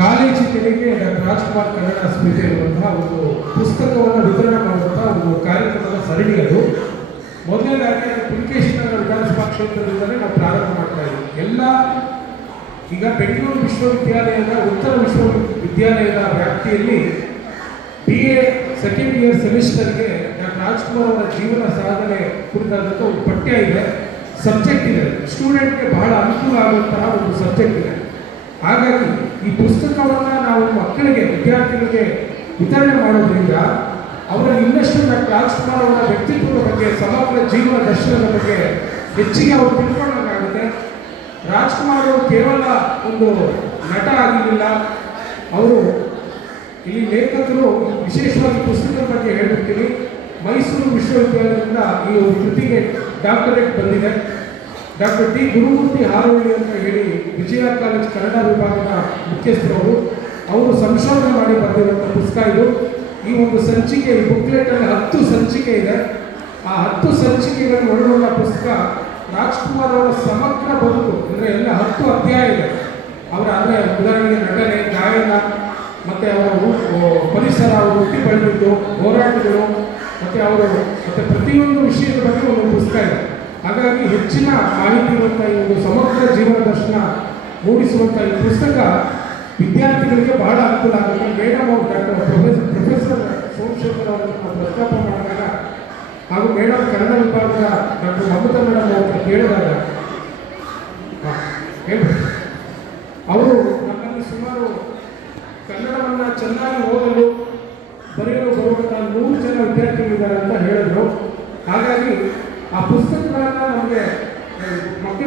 ಕಾಲೇಜಿಗಳಿಗೆ doctor Rajkumar Kannada Smriti ಇರುವಂತಹ ಒಂದು ಪುಸ್ತಕವನ್ನು ವಿತರಣೆ ಮಾಡುವಂತಹ ಒಂದು ಕಾರ್ಯಕ್ರಮದ ಸರಣಿ ಅದು ಮೊದಲನೇದಾಗಿ ಪುಲಿಕೇಶ್ವರ ವಿಧಾನಸಭಾ ಕ್ಷೇತ್ರದಿಂದಲೇ ನಾವು ಪ್ರಾರಂಭ ಮಾಡ್ತಾ ಇದ್ದೀವಿ. ಎಲ್ಲ ಈಗ ಬೆಂಗಳೂರು ವಿಶ್ವವಿದ್ಯಾಲಯದ, ಉತ್ತರ ವಿಶ್ವವಿದ್ಯಾಲಯದ ವ್ಯಾಪ್ತಿಯಲ್ಲಿ ಬಿ ಎ ಸೆಕೆಂಡ್ ಇಯರ್ ಸೆಮಿಸ್ಟರ್ಗೆ ಡಾಕ್ಟರ್ ರಾಜ್ಕುಮಾರ್ ಅವರ ಜೀವನ ಸಾಧನೆ ಕುರಿತಾದಂಥ ಒಂದು ಪಠ್ಯ ಇದೆ. ಸಬ್ಜೆಕ್ಟ್ ಇದೆ. ಸ್ಟೂಡೆಂಟ್ಗೆ ಬಹಳ ಅನುಕೂಲ ಆಗುವಂತಹ ಒಂದು ಸಬ್ಜೆಕ್ಟ್ ಇದೆ. ಹಾಗಾಗಿ ಈ ಪುಸ್ತಕವನ್ನು ನಾವು ಮಕ್ಕಳಿಗೆ, ವಿದ್ಯಾರ್ಥಿಗಳಿಗೆ ವಿತರಣೆ ಮಾಡೋದ್ರಿಂದ ಅವರ ಇನ್ನಷ್ಟು ರಾಜ್ಕುಮಾರ್ ಅವರ ವ್ಯಕ್ತಿತ್ವದ ಬಗ್ಗೆ, ಸಮಗ್ರ ಜೀವನ ದರ್ಶನದ ಬಗ್ಗೆ ಹೆಚ್ಚಿಗೆ ಅವರು ತಿಳ್ಕೊಳ್ಳೋಕ್ಕಾಗುತ್ತೆ ರಾಜ್ಕುಮಾರ್ ಅವರು ಕೇವಲ ಒಂದು ನಟ ಆಗಿರಲಿಲ್ಲ ಅವರು ಇಲ್ಲಿ ಲೇಖಕರು ವಿಶೇಷವಾಗಿ ಪುಸ್ತಕದ ಬಗ್ಗೆ ಹೇಳ್ಬಿಡ್ತೀನಿ. ಮೈಸೂರು ವಿಶ್ವವಿದ್ಯಾಲಯದಿಂದ ಈ ಕೃತಿಗೆ ಡಾಕ್ಟರೇಟ್ ಬಂದಿದೆ. ಡಾಕ್ಟರ್ ಟಿ ಗುರುಮೂರ್ತಿ ಹಾರೋಳಿ ಅಂತ ಹೇಳಿ ವಿಜಯ ಕಾಲೇಜ್ ಕನ್ನಡ ವಿಭಾಗದ ಮುಖ್ಯಸ್ಥರವರು ಅವರು ಸಂಶೋಧನೆ ಮಾಡಿ ಬರೆದಿರುವಂಥ ಪುಸ್ತಕ ಇದು. ಈ ಒಂದು ಸಂಚಿಕೆ ಬುಕ್ಲೆಟಲ್ಲಿ ಹತ್ತು ಸಂಚಿಕೆ ಇದೆ. ಆ ಹತ್ತು ಸಂಚಿಕೆಗಳನ್ನು ಒಳಗೊಂಡ ಪುಸ್ತಕ ರಾಜ್ಕುಮಾರ್ ಅವರ ಸಮಗ್ರ ಬದುಕು, ಅಂದರೆ ಎಲ್ಲ ಹತ್ತು ಅಧ್ಯಾಯ ಇದೆ. ಅವರ ಅಂದರೆ ಉದಾಹರಣೆಗೆ ನಟನೆ, ಗಾಯನ, ಮತ್ತು ಅವರ ಪರಿಸರ ಅವರು ಹುಟ್ಟಿ ಬೆಳೆದಿದ್ದು ಹೋರಾಟಗಳು, ಮತ್ತು ಅವರು, ಮತ್ತು ಪ್ರತಿಯೊಂದು ವಿಷಯದ ಬಗ್ಗೆ ಒಂದು ಪುಸ್ತಕ ಇದೆ. ಹಾಗಾಗಿ ಹೆಚ್ಚಿನ ಮಾಹಿತಿ ಇರುವಂಥ ಈ ಒಂದು ಸಮಗ್ರ ಜೀವನ ದರ್ಶನ ಮೂಡಿಸುವಂಥ ಈ ಪುಸ್ತಕ ವಿದ್ಯಾರ್ಥಿಗಳಿಗೆ ಬಹಳ ಅನುಕೂಲ ಆಗುತ್ತೆ. ಮೇಡಮ್ ಅವರು ಡಾಕ್ಟರ್ ಪ್ರೊಫೆಸರ್ ಪ್ರೊಫೆಸರ್ ಸೋಮಶೇಖರ್ ಅವರನ್ನು ಪ್ರಸ್ತಾಪ ಮಾಡಿದಾಗ ಹಾಗೂ ಮೇಡಮ್ ಕನ್ನಡ ವಿಭಾಗದ ಡಾಕ್ಟರ್ ಮಮತಾ ಮೇಡಮ್ ಅವರನ್ನು ಕೇಳಿದಾಗ ಅವರು ನಮ್ಮಲ್ಲಿ ಸುಮಾರು ಕನ್ನಡವನ್ನು ಚೆನ್ನಾಗಿ ಓದಲು ಬರೆಯಲು ಬರುವಂತಹ ನೂರು ಜನ ವಿದ್ಯಾರ್ಥಿಗಳಿದ್ದಾರೆ ಅಂತ ಹೇಳಿದ್ರು. ಹಾಗಾಗಿ ಆ ಆ,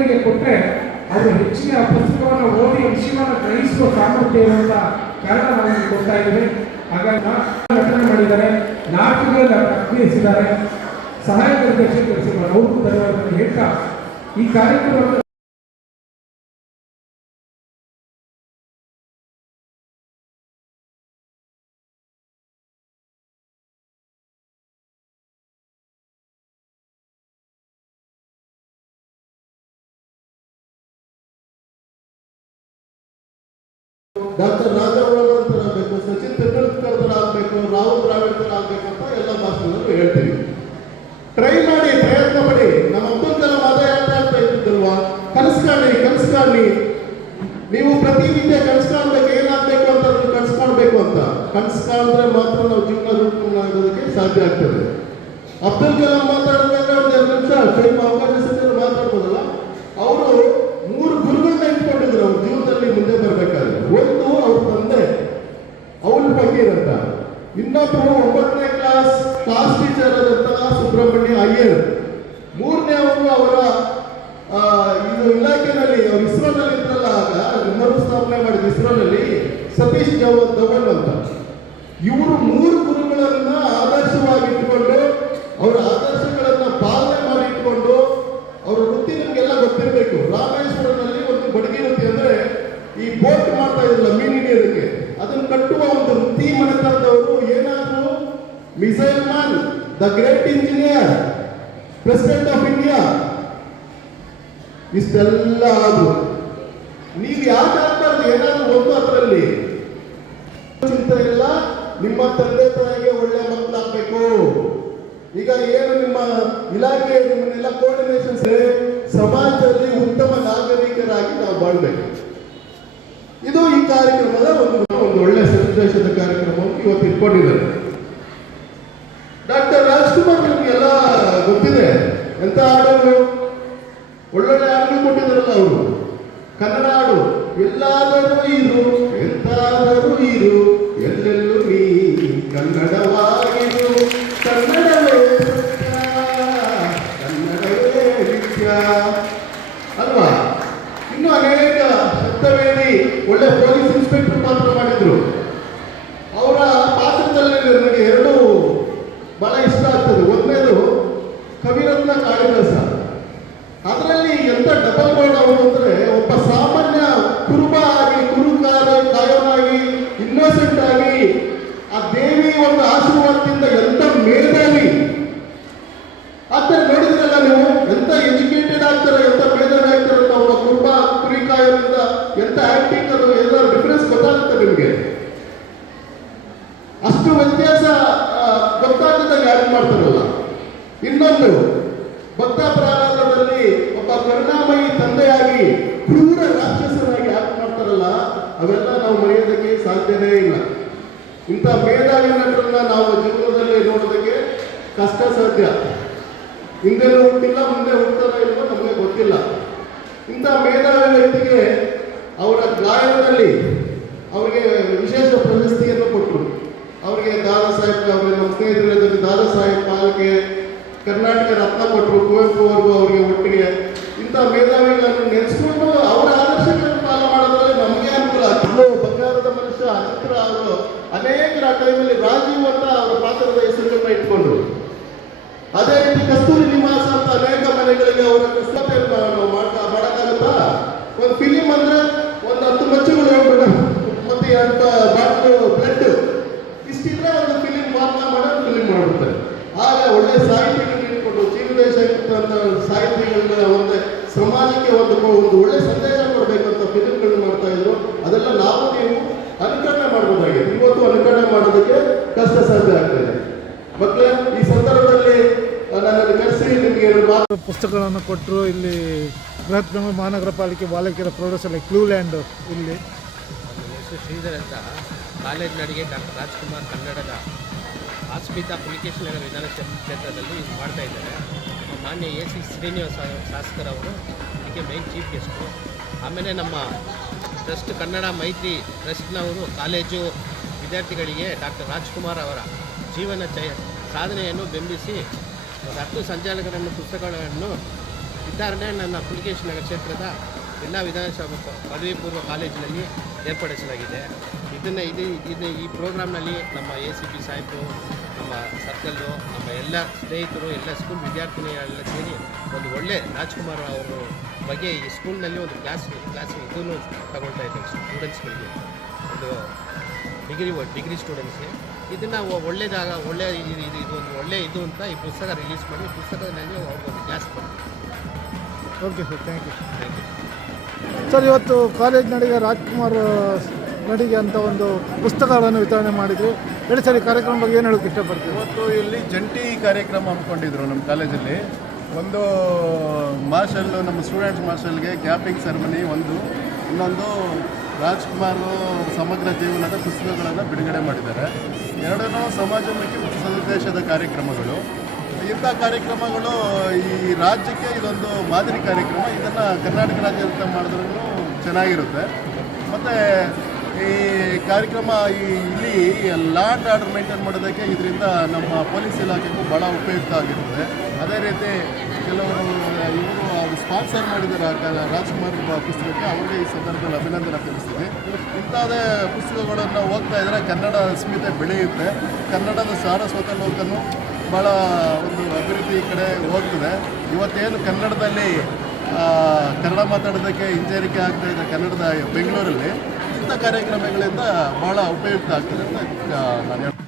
ಮಕ್ಕಳಿಗೆ ಕೊಟ್ಟರೆ ಅವರು ಹೆಚ್ಚಿನ ಪುಸ್ತಕವನ್ನು ಓದಿ ವಿಷಯವನ್ನು ಗ್ರಹಿಸುವ ಸಾಮರ್ಥ್ಯ ಇರುವಂತ ಕಾರಣ ನಾವು ಕೊಡ್ತಾ ಇದ್ದೀವಿ. ಹಾಗಾಗಿ ನಾಟಕ ನಟನೆ ಮಾಡಿದ್ದಾರೆ. ನಾಟಕಗಳಲ್ಲಿ ಅಭಿನಯಿಸಿದ್ದಾರೆ ಸಹಾಯಕ ನಿರ್ದೇಶಕರು ಧನ್ಯವಾದಗಳು ಹೇಳ್ತಾ ಈ ಕಾರ್ಯಕ್ರಮವನ್ನು ಡಾಕ್ಟರ್ ರಾಜಾವಳ ಥರ ಆಗಬೇಕು ಸಚಿನ್ ತೆಂಡೂಲ್ಕರ್ ಥರ ಆಗಬೇಕು, ರಾಹುಲ್ ದ್ರಾವಿಡ್ ಥರ ಆಗಬೇಕು ಅಂತ ಎಲ್ಲ ಮಾಸ್ಟರ್ಗಳು ಹೇಳ್ತೀವಿ. ಟ್ರೈ ಮಾಡಿ, ಪ್ರಯತ್ನ ಪಡಿ. ನಮ್ಮ ಅಬ್ದುಲ್ ಕಲಾಂ ಅದೇ ಇರ್ತಾ ಇದ್ದಿದ್ದಲ್ವಾ? ಕನಸು ಕಾಣಿ ನೀವು ಪ್ರತಿ ನಿತ್ಯ ಕನಸು ಕಾಣ್ಬೇಕು, ಏನಾಗಬೇಕು ಅಂತ ಅದನ್ನ ಕನಸು ಕಾಣಬೇಕು ಅಂತ. ಕನಸು ಕಾಣಿದ್ರೆ ಮಾತ್ರ ನಾವು ಜೀವನ ರೂಪಣಾಗೋದಕ್ಕೆ ಸಾಧ್ಯ ಆಗ್ತದೆ. ಅಬ್ದುಲ್ ಕಲಾಂ ಮಾತಾಡಬೇಕಾದ್ರೆ ಒಂದು ಎರಡು ನಿಮಿಷ ಟೈಮ್ ಅವಕಾಶ ಸಿಕ್ಕಿದ್ರೆ ಮಾತಾಡ್ಬೋದಲ್ಲ ಅವರು ಮೂರು ಗುರುಗಳನ್ನ ಇಟ್ಕೊಂಡಿದ್ರು ಅವ್ರ ಜೀವನದಲ್ಲಿ ಮುಂದೆ ಬರಬೇಕಾದ್ರೆ ಒಂದು ಅವ್ರ ತಂದೆ ಅವನ ಫಕೀರ್ ಅಂತ ಇನ್ನೊಬ್ಬರು ಒಂಬತ್ತನೇ ಕ್ಲಾಸ್ ಕ್ಲಾಸ್ ಟೀಚರ್ ಆದಂತಹ ಸುಬ್ರಹ್ಮಣ್ಯ ಅಯ್ಯರ್ ಮೂರನೇ ಅವರು ಅವರ ಆ, ಇದು ಇಲಾಖೆನಲ್ಲಿ ಅವ್ರು ಇಸ್ರೋನಲ್ಲಿ ಇದ್ರಲ್ಲ ಆಗ ಮರುಸ್ಥಾಪನೆ ಮಾಡಿದ ಇಸ್ರೋನಲ್ಲಿ ಸತೀಶ್ ಅಂತ ಇವರು ಮೂರು ಗುರುಗಳನ್ನ ಆದರ್ಶವಾಗಿಟ್ಟುಕೊಂಡು ಅವರ ಆದರ್ಶಗಳನ್ನ ಪಾಲನೆ ಮಾಡಿಟ್ಕೊಂಡು, ಅವರ ವೃತ್ತಿ ನಮಗೆಲ್ಲ ಗೊತ್ತಿರಬೇಕು. ರಾಮೇಶ್ವರದಲ್ಲಿ ಒಂದು ಬಡಗಿ ವೃತ್ತಿ ಅಂದ್ರೆ ಈ ಬೋಟ್ ಮಾಡ್ತಾ ಇದ್ರಲ್ಲ, ಮೀನ್ ಹಿಡಿಯೋದಕ್ಕೆ. ಅದನ್ನು ಕಟ್ಟುವ ಒಂದು ವೃತ್ತಿ ಮನೆತನದವರು ಏನಾದ್ರು? Missile man, the great engineer, president of India. ಇಷ್ಟೆಲ್ಲ ಆದ್ರು. ನೀವು ಯಾಕೆ ಆಗ್ಬಾರ್ದು? ಏನಾದ್ರು ಒಂದು ಅದರಲ್ಲಿ. ನಿಮ್ಮ ತಂದೆ ತಾಯಿಗೆ ಒಳ್ಳೆ ಮಕ್ಕಳಾಗಬೇಕು ಈಗ ಏನು ನಿಮ್ಮ ಇಲಾಖೆ ನಿಮ್ಮನ್ನೆಲ್ಲ ಕೋರ್ಡಿನೇಷನ್ ಸಮಾಜದಲ್ಲಿ ಉತ್ತಮ ನಾಗರಿಕರಾಗಿ ನಾವು ಬಾಳ್ಬೇಕು. ಇದು ಈ ಕಾರ್ಯಕ್ರಮದ ಒಂದು ಒಂದು ಒಳ್ಳೆ ಸಂದೇಶದ ಕಾರ್ಯಕ್ರಮವನ್ನು ಇವತ್ತು ಇಟ್ಕೊಂಡಿದ್ದಾರೆ. ಡಾಕ್ಟರ್ ರಾಜ್ಕುಮಾರ್ ನಿಮಗೆಲ್ಲ ಗೊತ್ತಿದೆ. ಎಂತ ಹಾಡನ್ನು ಒಳ್ಳೊಳ್ಳೆ ಹಾಡು ಕೊಟ್ಟಿದ್ದಾರಲ್ಲ ಅವರು. ಕನ್ನಡ ಹಾಡು. ಎಲ್ಲಾದರೂ ಇರು, ಎಂತಾದರೂ ಇರು. ಕ್ರೂರ ರಾಕ್ಷಸರಾಗಿ ಆಕ್ಟ್ ಮಾಡ್ತಾರಲ್ಲ, ಅವೆಲ್ಲ ನಾವು ಮರೆಯೋದಕ್ಕೆ ಸಾಧ್ಯನೇ ಇಲ್ಲ. ಇಂಥ ಮೇಧಾವಿ ನಟರನ್ನ ನಾವು ಜೀವನದಲ್ಲಿ ನೋಡೋದಕ್ಕೆ ಕಷ್ಟ ಸಾಧ್ಯ. ಹಿಂದೆನೂ ಹುಟ್ಟಿಲ್ಲ, ಮುಂದೆ ಹುಟ್ಟಲ್ಲ ಇಲ್ವೋ ನಮಗೆ ಗೊತ್ತಿಲ್ಲ. ಇಂಥ ಮೇಧಾವಿ ವ್ಯಕ್ತಿಗೆ ಅವರ ಗಾಯನದಲ್ಲಿ ಅವರಿಗೆ ವಿಶೇಷ ಪ್ರಶಸ್ತಿಯನ್ನು ಕೊಟ್ಟರು ಅವರಿಗೆ ದಾದಾ ಸಾಹೇಬ್ ಅವರಿಗೆ ನಮ್ಮ ಸ್ನೇಹಿತರಲ್ಲಿ ದಾದಾ ಸಾಹೇಬ್ ಪಾಲಕೆ ಕರ್ನಾಟಕ ರತ್ನ ಕೊಟ್ಟರು ಕುವೆಂಪು ಅವರಿಗೆ ಒಟ್ಟಿಗೆ ಇಂಥ ಮೇಧಾವಿಗಳನ್ನು ನೆನೆಸ್ಕೊಂಡು ಅವರ ಆದರ್ಶಗಳನ್ನು ಪಾಲನೆ ಮಾಡೋದ್ರಲ್ಲಿ ನಮಗೆ ಅನುಕೂಲ ಆಗ್ತದೆ. ಬಂಗಾರದ ಮನುಷ್ಯ ಚಿತ್ರ ಅವರು ಅನೇಕರ ಟೈಮಲ್ಲಿ ರಾಜೀವ್ ಅಂತ ಅವರ ಪಾತ್ರದ ಹೆಸರುಗಳನ್ನ ಇಟ್ಕೊಂಡ್ರು. ಅದೇ ರೀತಿ ಕಸ್ತೂರಿ ನಿವಾಸ ಅಂತ ಅನೇಕ ಮನೆಗಳಿಗೆ ಅವರ ಮಾಡ್ತಾ ಮಾಡೋಕ್ಕಾಗುತ್ತಾ? ಒಂದು ಫಿಲಿಂ ಅಂದ್ರೆ ಒಂದು ಹತ್ತು ಮಚ್ಚುಗಳು ಹೇಳ್ಬಿಟ್ಟು ಮತ್ತೆ ಎರಡು ಒಂದು ಒಂದು ಒಳ್ಳೆ ಸಂದೇಶ ಕೊಡಬೇಕು ಅಂತ ಫಿಲಿಂಗಳನ್ನ ಮಾಡ್ತಾ ಇದ್ರು. ಅದೆಲ್ಲ ನಾವು ನೀವು ಅನುಕರಣೆ ಮಾಡಬಹುದಾಗಿದೆ ಇವತ್ತು ಅನುಕರಣೆ ಮಾಡೋದಕ್ಕೆ ಕಷ್ಟ ಸಾಧ್ಯ ಆಗ್ತದೆ ಮತ್ತೆ ಈ ಸಂದರ್ಭದಲ್ಲಿ ನನ್ನನ್ನು ಕರೆಸಿ ನಿಮಗೆ ಎರಡು ಮಾತು ಪುಸ್ತಕಗಳನ್ನು ಕೊಟ್ಟರು. ಇಲ್ಲಿ ಬೃಹತ್ ಬೆಂಗಳೂರು ಮಹಾನಗರ ಪಾಲಿಕೆ ಬಾಲಕಿಯರ ಪ್ರೌಢಶಾಲೆ ಕ್ಲೂಲ್ಯಾಂಡ್ ಇಲ್ಲಿ. ನನ್ನ ಶ್ರೀಧರ್ ಅಂತ ಕಾಲೇಜ್ ನಡಿಗೆ ಡಾಕ್ಟರ್ ರಾಜ್ಕುಮಾರ್ ಕನ್ನಡದ ಆಸ್ಮಿತಾ ಅಪ್ಲಿಕೇಶನ್ ನಗರ ವಿಧಾನ ಕ್ಷೇ- ಕ್ಷೇತ್ರದಲ್ಲಿ ಇದು ಮಾಡ್ತಾ ಇದ್ದಾರೆ. ಮಾನ್ಯ ಎ ಸಿ ಶ್ರೀನಿವಾಸ ಶಾಸಕರ್ ಅವರು ಇದಕ್ಕೆ ಮೈನ್ ಚೀಫ್ ಗೆಸ್ಟು ಆಮೇಲೆ ನಮ್ಮ ಟ್ರಸ್ಟ್ ಕನ್ನಡ ಮೈತ್ರಿ ಟ್ರಸ್ಟ್ನವರು ಕಾಲೇಜು ವಿದ್ಯಾರ್ಥಿಗಳಿಗೆ ಡಾಕ್ಟರ್ ರಾಜ್ಕುಮಾರ್ ಅವರ ಜೀವನ ಚೈ ಸಾಧನೆಯನ್ನು ಬೆಂಬಿಸಿ ಹತ್ತು ಸಂಚಾಲಕರನ್ನು, ಪುಸ್ತಕಗಳನ್ನು ವಿತರಣೆ ನನ್ನ ಪುಲಿಕೇಶ್ ನಗರ ಕ್ಷೇತ್ರದ ಎಲ್ಲ ವಿಧಾನಸಭಾ ಪದವಿ ಪೂರ್ವ ಕಾಲೇಜಿನಲ್ಲಿ ಏರ್ಪಡಿಸಲಾಗಿದೆ. ಇದನ್ನು ಇದು ಇದು ಈ ಪ್ರೋಗ್ರಾಮ್ನಲ್ಲಿ ನಮ್ಮ ಎ ಸಿ ಪಿ ಸಾಹೇಬರು ನಮ್ಮ ಸರ್ಕಲ್ಲು ನಮ್ಮ ಎಲ್ಲ ಸ್ನೇಹಿತರು ಎಲ್ಲ ಸ್ಕೂಲ್ ವಿದ್ಯಾರ್ಥಿನಿಗಳೆಲ್ಲ ಸೇರಿ ಒಂದು ಒಳ್ಳೆ ರಾಜ್ಕುಮಾರ್ ಅವರು ಬಗ್ಗೆ ಈ ಸ್ಕೂಲ್ನಲ್ಲಿ ಒಂದು ಕ್ಲಾಸ್ ಕ್ಲಾಸ್ ಇದನ್ನು ತಗೊಳ್ತಾ ಇದ್ದೇವೆ ಸ್ಟೂಡೆಂಟ್ಸ್ಗಳಿಗೆ ಒಂದು ಡಿಗ್ರಿ ಡಿಗ್ರಿ ಸ್ಟೂಡೆಂಟ್ಸ್ಗೆ ಇದನ್ನು ಒಳ್ಳೆಯದಾಗ ಒಳ್ಳೆ ಇದು ಇದು ಇದು ಒಂದು ಒಳ್ಳೆ ಇದು ಅಂತ ಈ ಪುಸ್ತಕ ರಿಲೀಸ್ ಮಾಡಿ ಪುಸ್ತಕದಲ್ಲಿ ಅವ್ರಿಗೊಂದು ಕ್ಲಾಸ್ ಕೊಡ್ತೀವಿ okay sir thank you thank you sir ಇವತ್ತು ಕಾಲೇಜ್ ನಡಿಗೆ ರಾಜ್ಕುಮಾರ್ ನಡಿಗೆ ಅಂತ ಒಂದು ಪುಸ್ತಕಗಳನ್ನು ವಿತರಣೆ ಮಾಡಿದ್ರು. ಹೇಳಿ ಸರಿ ಕಾರ್ಯಕ್ರಮ ಬಗ್ಗೆ ಏನು ಹೇಳೋಕ್ಕೆ ಇಷ್ಟಪಡ್ತೀವಿ ಇವತ್ತು ಇಲ್ಲಿ ಜಂಟಿ ಕಾರ್ಯಕ್ರಮ ಹಮ್ಮಿಕೊಂಡಿದ್ರು ನಮ್ಮ ಕಾಲೇಜಲ್ಲಿ. ಒಂದು ಮಾರ್ಷಲ್ ನಮ್ಮ ಸ್ಟೂಡೆಂಟ್ಸ್ ಮಾರ್ಷಲ್ಗೆ ಕ್ಯಾಪಿಂಗ್ ಸೆರೆಮನಿ ಒಂದು. ಇನ್ನೊಂದು ರಾಜ್ಕುಮಾರ್ ಸಮಗ್ರ ಜೀವನದ ಪುಸ್ತಕಗಳನ್ನು ಬಿಡುಗಡೆ ಮಾಡಿದ್ದಾರೆ. ಎರಡನ್ನೂ ಸಮಾಜಮುಖಿ ಸದುದ್ದೇಶದ ಕಾರ್ಯಕ್ರಮಗಳು. ಇಂಥ ಕಾರ್ಯಕ್ರಮಗಳು ಈ ರಾಜ್ಯಕ್ಕೆ ಇದೊಂದು ಮಾದರಿ ಕಾರ್ಯಕ್ರಮ. ಇದನ್ನು ಕರ್ನಾಟಕ ರಾಜ್ಯಾದ್ಯಂತ ಮಾಡಿದ್ರೂ ಚೆನ್ನಾಗಿರುತ್ತೆ. ಮತ್ತು ಈ ಕಾರ್ಯಕ್ರಮ ಈ ಇಲ್ಲಿ ಲಾ ಆ್ಯಂಡ್ ಆರ್ಡರ್ ಮೇಂಟೈನ್ ಮಾಡೋದಕ್ಕೆ ಇದರಿಂದ ನಮ್ಮ ಪೊಲೀಸ್ ಇಲಾಖೆಗೂ ಭಾಳ ಉಪಯುಕ್ತ ಆಗಿರ್ತದೆ ಅದೇ ರೀತಿ ಕೆಲವರು, ಇವರು ಅವರು ಸ್ಪಾನ್ಸರ್ ಮಾಡಿದ್ದಾರೆ ರಾಜ್ಕುಮಾರ್ ಪುಸ್ತಕಕ್ಕೆ ಅವರಿಗೆ ಈ ಸಂದರ್ಭದಲ್ಲಿ ಅಭಿನಂದನೆ ತಿಳಿಸ್ತೀನಿ. ಇಂಥದೇ ಪುಸ್ತಕಗಳನ್ನು ಓದ್ತಾ ಇದ್ದರೆ ಕನ್ನಡ ಸ್ಮಿತೆ ಬೆಳೆಯುತ್ತೆ. ಕನ್ನಡದ ಸಾರಸ್ವತ ಲೋಕನು ಭಾಳ ಒಂದು ಅಭಿವೃದ್ಧಿ ಕಡೆ ಹೋಗ್ತದೆ. ಇವತ್ತೇನು ಕನ್ನಡದಲ್ಲಿ ಕನ್ನಡ ಮಾತಾಡೋದಕ್ಕೆ ಹಿಂಜರಿಕೆ ಆಗ್ತಾ ಇದೆ ಕನ್ನಡದ ಬೆಂಗಳೂರಲ್ಲಿ. ಕಾರ್ಯಕ್ರಮಗಳಿಂದ ಬಹಳ ಉಪಯುಕ್ತ ಆಗ್ತದೆ ಅಂತ ನಾನು